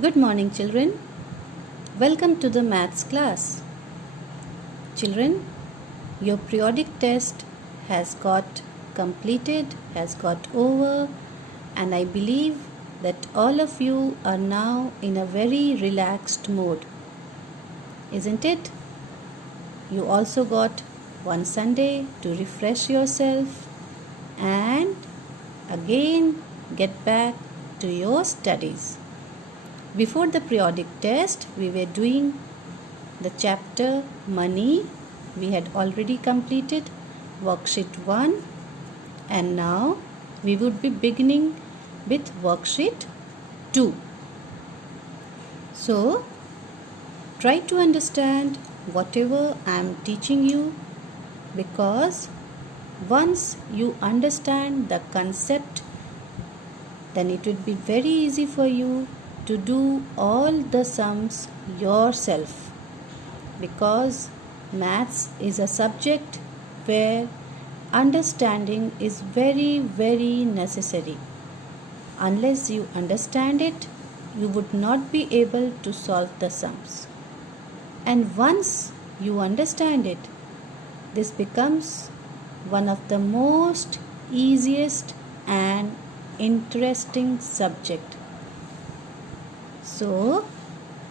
Good morning, children. Welcome to the maths class. Children, your periodic test has got completed, has got over, and I believe that all of you are now in a very relaxed mode. Isn't it? You also got one Sunday to refresh yourself and again get back to your studies. Before the periodic test, we were doing the chapter Money. We had already completed worksheet 1 and now we would be beginning with worksheet 2. So, try to understand whatever I am teaching you, because once you understand the concept, then it would be very easy for you to do all the sums yourself, because maths is a subject where understanding is very necessary. Unless you understand it, you would not be able to solve the sums. And once you understand it, this becomes one of the most easiest and interesting subject. So,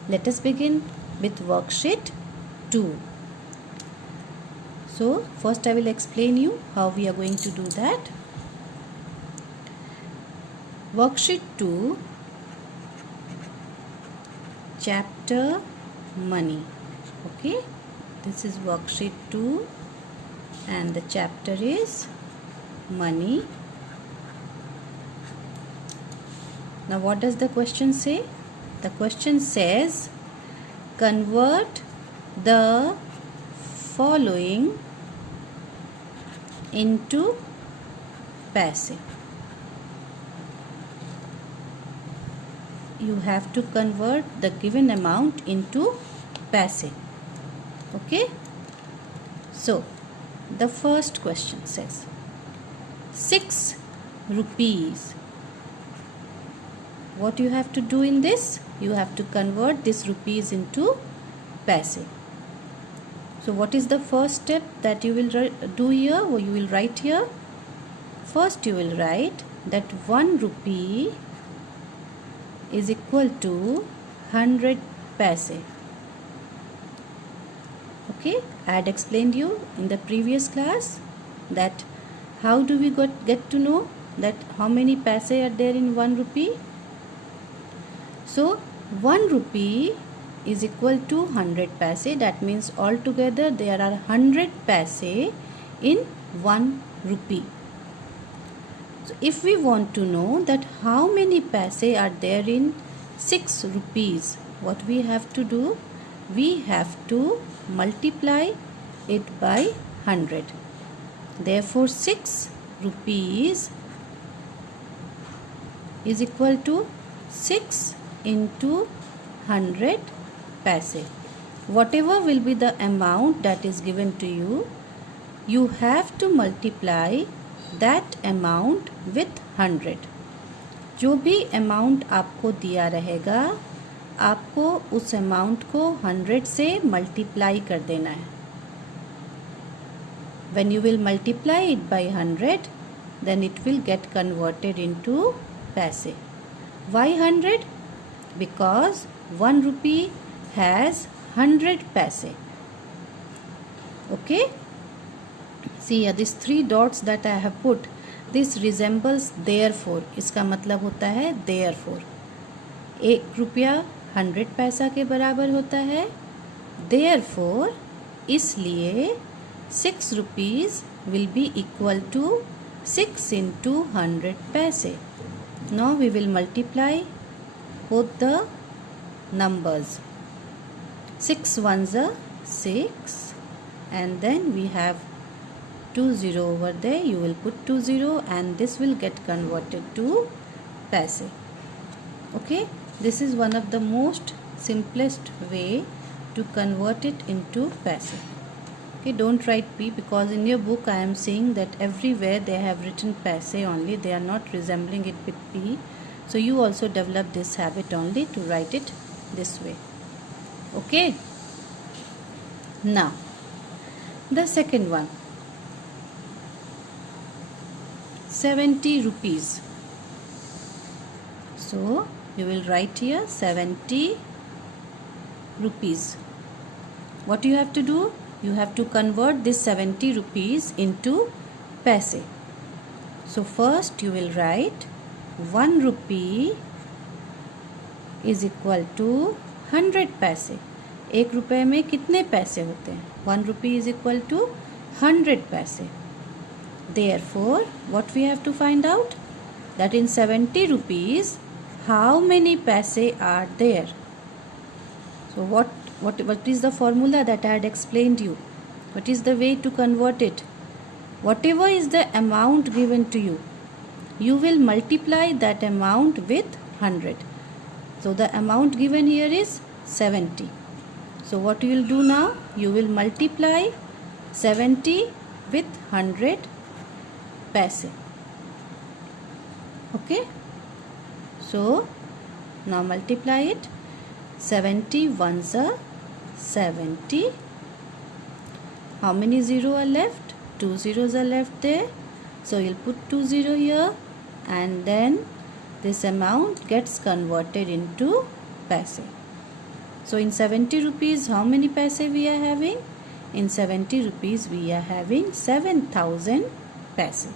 let us begin with worksheet 2. So, first I will explain you how we are going to do that. Worksheet 2, chapter Money. Okay, this is worksheet 2 and the chapter is Money. Now, what does the question say? The question says, convert the following into paise. You have to convert the given amount into paise. Okay? So, the first question says, 6 rupees. What you have to do in this? You have to convert this rupees into paise. So what is the first step that you will do here, or you will write here? First you will write that 1 rupee is equal to 100 paise. Okay, I had explained you in the previous class that how do we get to know that how many paise are there in 1 rupee? So 1 rupee is equal to 100 paise. That means altogether there are 100 paise in 1 rupee. So if we want to know that how many paise are there in 6 rupees, what we have to do? We have to multiply it by 100. Therefore 6 rupees is equal to 6 into 100 paise. Whatever will be the amount that is given to you, you have to multiply that amount with 100. जो भी amount आपको दिया रहेगा, आपको उस amount को 100 से multiply कर देना है. When you will multiply it by 100, then it will get converted into paise. Why 100? Because 1 rupee has 100 paise. Okay? See here, these 3 dots that I have put, this resembles therefore. इसका मतलब होता है therefore. 1 रुपया 100 पैसा के बराबर होता है. Therefore, इसलिए 6 rupees will be equal to 6 into 100 paise. Now we will multiply both the numbers. 6 ones are 6, and then we have 20 over there. You will put 20 and this will get converted to paise. Okay, this is one of the most simplest way to convert it into paise. Okay, don't write P, because in your book I am seeing that everywhere they have written paise only. They are not resembling it with P. So you also develop this habit only to write it this way. Okay. Now, the second one, 70 rupees. So you will write here 70 rupees. What you have to do? You have to convert this 70 rupees into paise. So first you will write 1 rupee is equal to 100 पैसे. 1 रुपये में कितने पैसे होते हैं? 1 rupee is equal to 100 पैसे. Therefore, what we have to find out? That in 70 rupees, how many paise are there? So what is the formula that I had explained you? What is the way to convert it? Whatever is the amount given to you, you will multiply that amount with 100. So the amount given here is 70. So what you will do now? You will multiply 70 with 100 paise. Okay. So now multiply it. 70 ones are 70. How many zeros are left? 2 zeros are left there. So you'll put 2 zeros here, and then this amount gets converted into paise. So in 70 rupees, how many paise we are having? In 70 rupees, we are having 7,000 paise.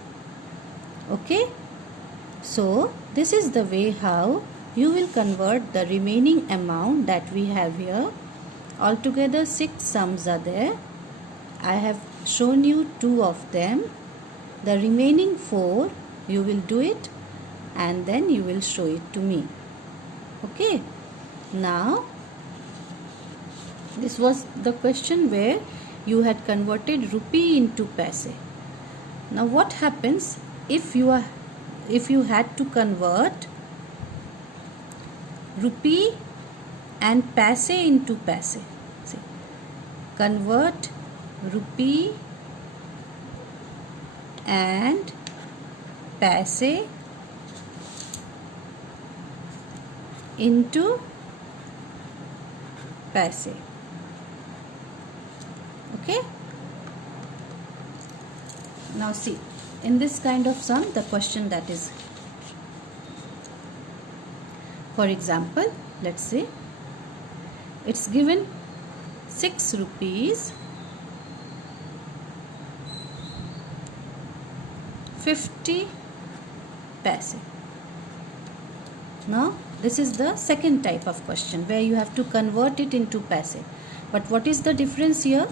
Okay. So this is the way how you will convert the remaining amount that we have here. Altogether 6 sums are there. I have shown you 2 of them. The remaining 4 you will do it and then you will show it to me. Okay. Now this was the question where you had converted rupee into paise. Now what happens if you had to convert rupee and paise into paise? See, convert rupee and paise into paise. Okay. Now see, in this kind of sum, the question that is, for example, let's say it's given 6 rupees 50 paise. Now this is the second type of question where you have to convert it into paise. But what is the difference here?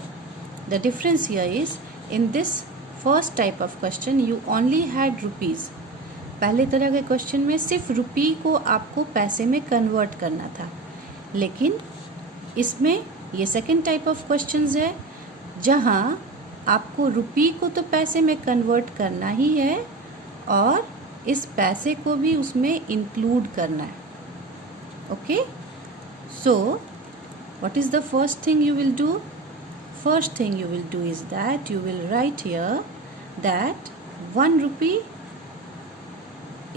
The difference here is, in this first type of question you only had rupees. पहले तरह के question में सिर्फ रुपी को आपको पैसे में convert करना था, लेकिन इसमें ये सेकंड टाइप ऑफ क्वेश्चंस है जहाँ आपको रुपी को तो पैसे में कन्वर्ट करना ही है और इस पैसे को भी उसमें इंक्लूड करना है. Okay. So what is the first thing you will do? First thing you will do is that you will write here that 1 rupee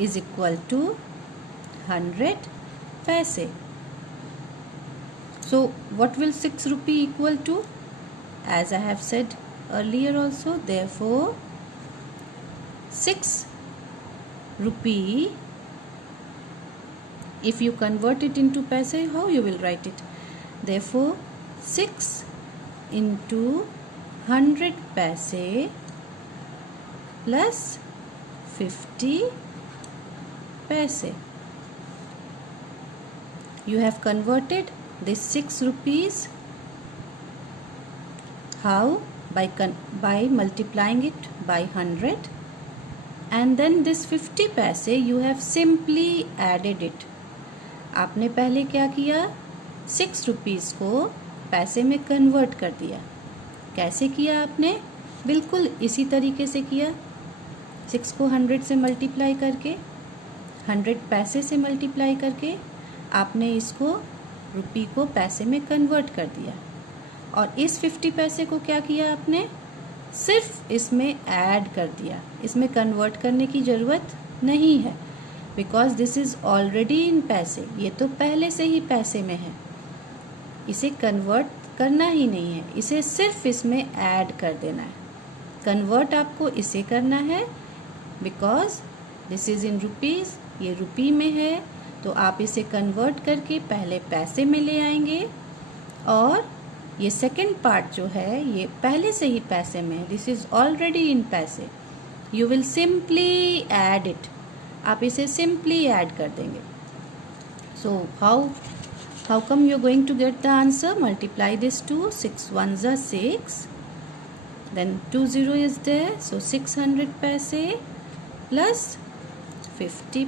is equal to 100 paise. So what will 6 rupee equal to? As I have said earlier also, therefore 6 rupee, if you convert it into paise, how you will write it? Therefore 6 into 100 paise plus 50 paise. You have converted this 6 rupees. How? By multiplying it by 100, and then this 50 paise you have simply added it. आपने पहले क्या किया? 6 rupees को पैसे में convert कर दिया. कैसे किया आपने? बिल्कुल इसी तरीके से किया. 6 को 100 से मल्टीप्लाई करके, 100 पैसे से मल्टीप्लाई करके आपने इसको रुपी को पैसे में कन्वर्ट कर दिया. और इस 50 पैसे को क्या किया आपने? सिर्फ इसमें ऐड कर दिया. इसमें कन्वर्ट करने की ज़रूरत नहीं है. Because this is already in पैसे, ये तो पहले से ही पैसे में है, इसे कन्वर्ट करना ही नहीं है, इसे सिर्फ इसमें ऐड कर देना है। कन्वर्ट आपको इसे करना है because this is in rupees, ये रुपी में है, तो आप इसे कन्वर्ट करके पहले पैसे में ले आएंगे, और ये सेकंड पार्ट जो है ये पहले से ही पैसे में है, दिस इज़ ऑलरेडी इन पैसे, you will simply add it, आप इसे सिंपली ऐड कर देंगे। So how come you are going to get the answer? Multiply this two, 6 1s are 6, then 20 is there, so 600 पैसे plus 50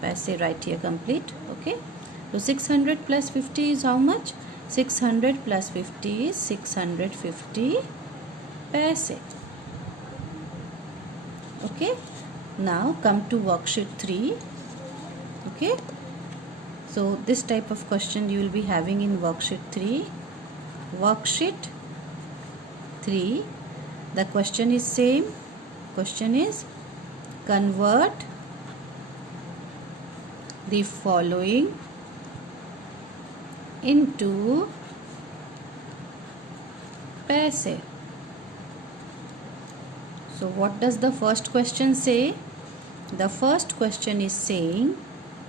पैसे right here complete. Okay, so 600 plus 50 is how much? 600 plus 50 is 650 पैसे. Okay, now come to worksheet 3. Okay, so this type of question you will be having in worksheet 3. Worksheet 3, the question is same. Question is convert the following into paise. So what does the first question say? The first question is saying,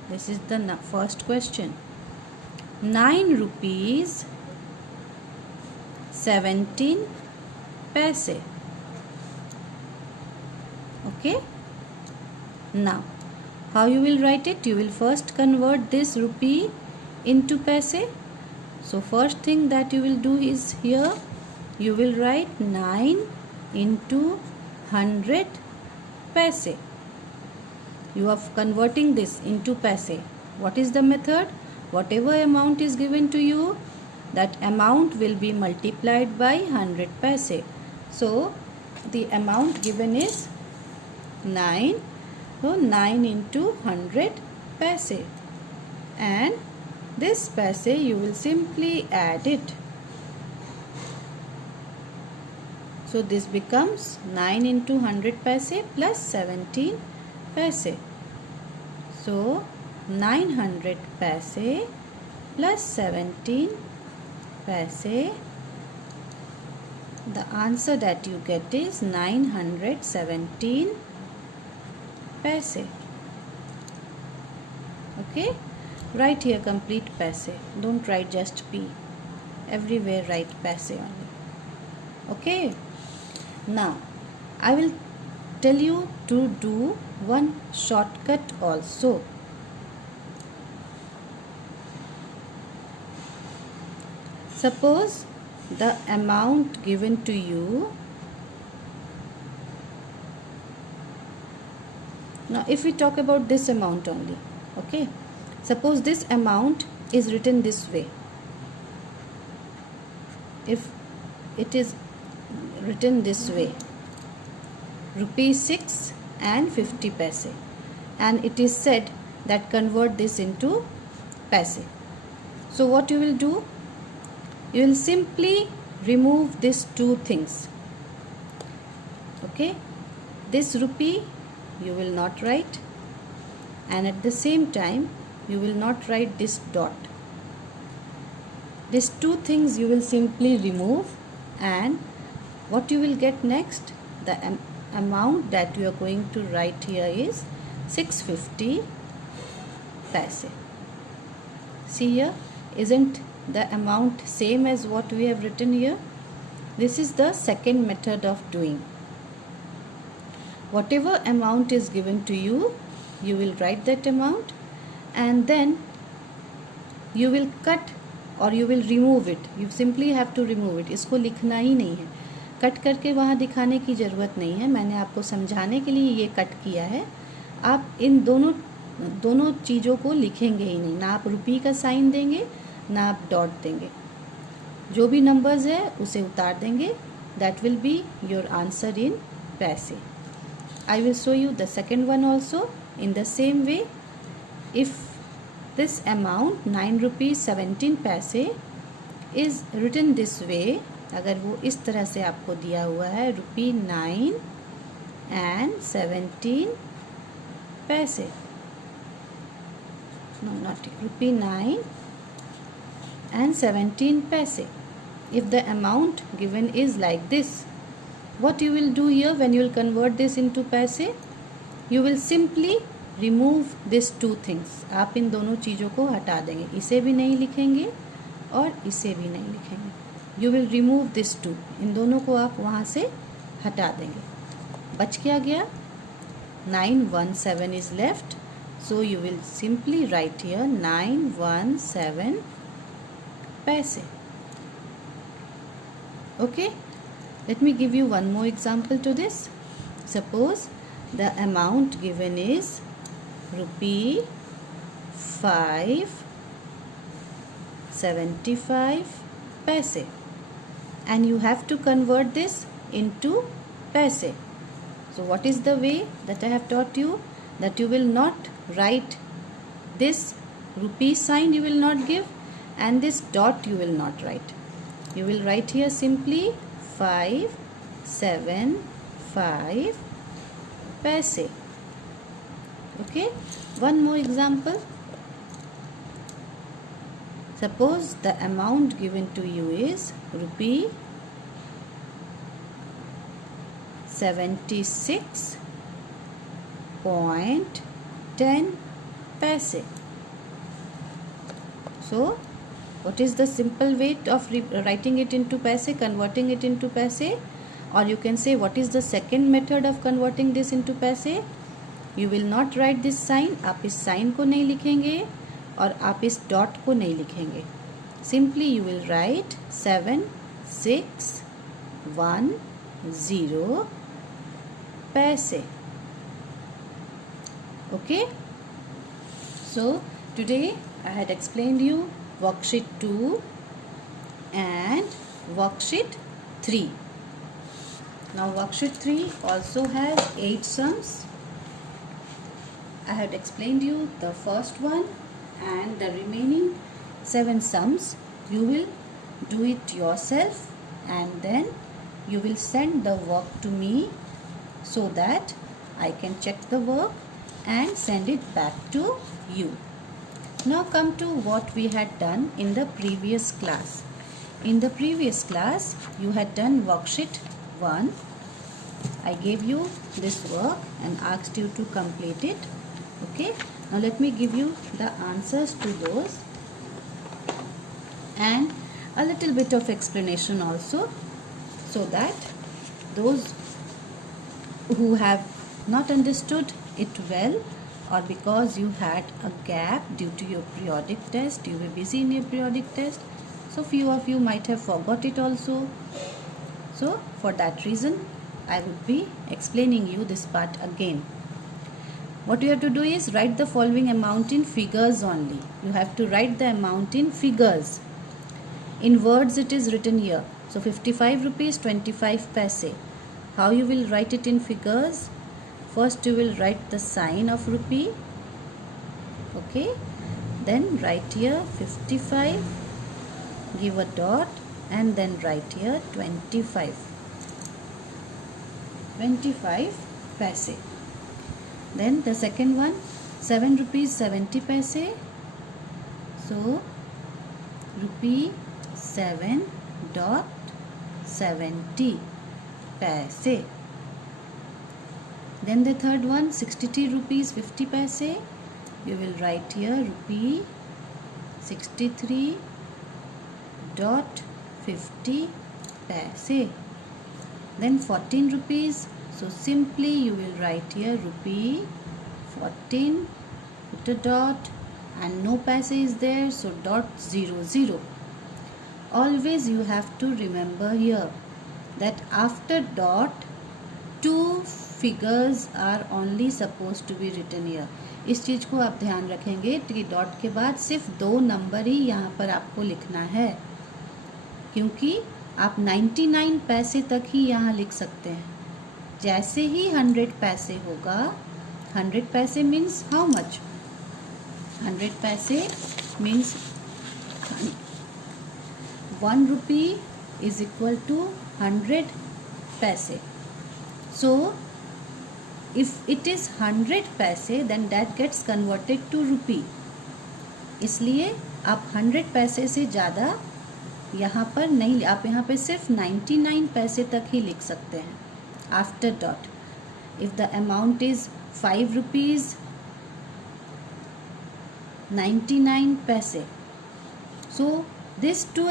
this is the first question, 9 rupees 17 paise. Okay, now how you will write it? You will first convert this rupee into paise. So first thing that you will do is, here you will write 9 into 100 paise. You are converting this into paise. What is the method? Whatever amount is given to you, that amount will be multiplied by 100 paise. So the amount given is 9, so 9 into 100 paise, and this paise you will simply add it. So this becomes 9 into 100 paise plus 17 paise. So 900 paise plus 17 paise, the answer that you get is 917 paise. Okay, write here complete paise, don't write just p, everywhere write paise only. Okay, now I will tell you to do one shortcut also. Suppose the amount given to you, now if we talk about this amount only, okay, suppose this amount is written this way. If it is written this way, rupees 6 and 50 paise, and it is said that convert this into paise. So what you will do? You will simply remove these two things. Okay, this rupee you will not write, and at the same time you will not write this dot. These two things you will simply remove, and what you will get next? The amount that you are going to write here is 650 paise. See here, isn't the amount same as what we have written here? This is the second method of doing. Whatever amount is given to you, you will write that amount, and then you will cut or you will remove it. You simply have to remove it. इसको लिखना ही नहीं है, cut करके वहाँ दिखाने की ज़रूरत नहीं है, मैंने आपको समझाने के लिए ये कट किया है। आप इन दोनों चीज़ों को लिखेंगे ही नहीं, ना आप रुपी का साइन देंगे ना आप डॉट देंगे, जो भी नंबर्स है उसे उतार देंगे, that will be your answer in पैसे. I will show you the second one also in the same way. If this amount 9 rupees 17 पैसे is written this way, अगर वो इस तरह से आपको दिया हुआ है, ₹9 and 17 paise. No, not rupee 9 and 17 paise. If the amount given is like this, what you will do here when you will convert this into paise? You will simply remove these two things. आप इन दोनों चीज़ों को हटा देंगे, इसे भी नहीं लिखेंगे और इसे भी नहीं लिखेंगे. You will remove this two. इन दोनों को आप वहाँ से हटा देंगे. बच क्या गया? 917 is left. So you will simply write here 917 paise. Okay. Let me give you one more example to this. Suppose the amount given is rupee 5.75 paise, and you have to convert this into paise. So what is the way that I have taught you? That you will not write this rupee sign, you will not give, and this dot you will not write. You will write here simply 575 paise. Okay, one more example. Suppose the amount given to you is rupee 76.10 paise. So what is the simple way of writing it into paise, converting it into paise? Or you can say, what is the second method of converting this into paise? You will not write this sign. आप इस sign को नहीं लिखेंगे और आप इस dot को नहीं लिखेंगे. Simply you will write 7610 paise. Okay. So today I had explained you worksheet 2 and worksheet 3. Now worksheet 3 also has 8 sums. I had explained you the first one, and the remaining 7 sums you will do it yourself, and then you will send the work to me so that I can check the work and send it back to you. Now come to what we had done in the previous class. In the previous class you had done worksheet 1. I gave you this work and asked you to complete it. Okay, now let me give you the answers to those and a little bit of explanation also, so that those who have not understood it well, or because you had a gap due to your periodic test, you were busy in your periodic test, so few of you might have forgot it also. So for that reason I would be explaining you this part again. What you have to do is write the following amount in figures only. You have to write the amount in figures. In words it is written here. So 55 rupees 25 paise. How you will write it in figures? First you will write the sign of rupee. Okay. Then write here 55. Give a dot and then write here 25. 25 paise. Then the second one, 7 rupees 70 paise. So rupee 7.70 paise. Then the third one, 63 rupees 50 paise. You will write here rupee 63.50 paise. Then 14 rupees. So simply you will write here rupee 14, put a dot, and no paise is there, so dot 00. Always you have to remember here that after dot 2 figures are only supposed to be written here. इस चीज़ को आप ध्यान रखेंगे कि dot के बाद सिर्फ 2 number ही यहाँ पर आपको लिखना है, क्योंकि आप 99 पैसे तक ही यहाँ लिख सकते हैं. जैसे ही 100 पैसे होगा, 100 पैसे मीन्स हाउ मच? 100 पैसे means 1 rupee is equal to 100 पैसे. So इफ इट इज 100 पैसे then that gets converted to rupee, इसलिए आप 100 पैसे से ज़्यादा यहाँ पर नहीं, आप यहाँ पे सिर्फ 99 पैसे तक ही लिख सकते हैं after dot. If the amount is 5 rupees 99 पैसे, so these two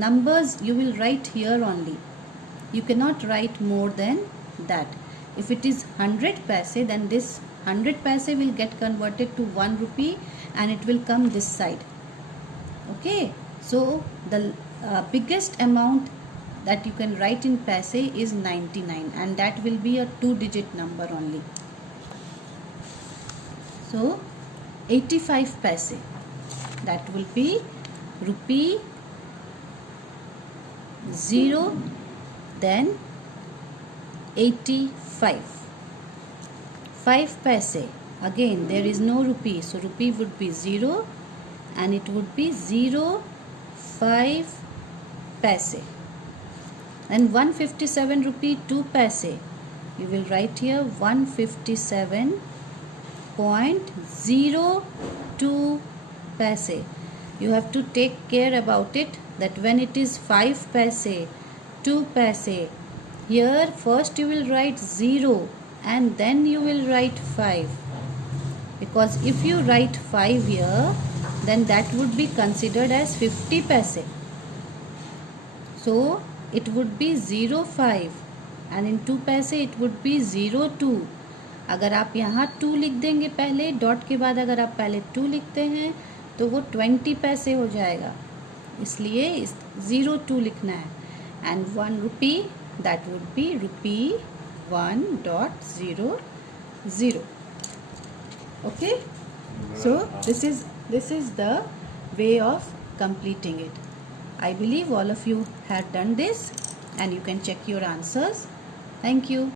numbers you will write here only. You cannot write more than that. If it is 100 paise, then this 100 paise will get converted to 1 rupee and it will come this side. Okay, so the biggest amount that you can write in paise is 99, and that will be a 2-digit number only. So 85 paise, that will be rupee 0 then 85. 5 paise, again there is no rupee, so rupee would be 0 and it would be 0.5 paise. And 157 rupee 2 paise, you will write here 157.02 paise. You have to take care about it, that when it is 5 paise, 2 paise, here first you will write 0 and then you will write 5, because if you write 5 here, then that would be considered as 50 paise. So it would be 0.5 and in 2 paise it would be 0.2. अगर आप यहाँ 2 लिख देंगे पहले, dot के बाद अगर आप पहले 2 लिखते हैं तो वो 20 पैसे हो जाएगा, इसलिए 0.2 लिखना है. And 1 rupee, that would be rupee 1.00. Okay, so this is the way of completing it. I believe all of you had done this and you can check your answers. Thank you.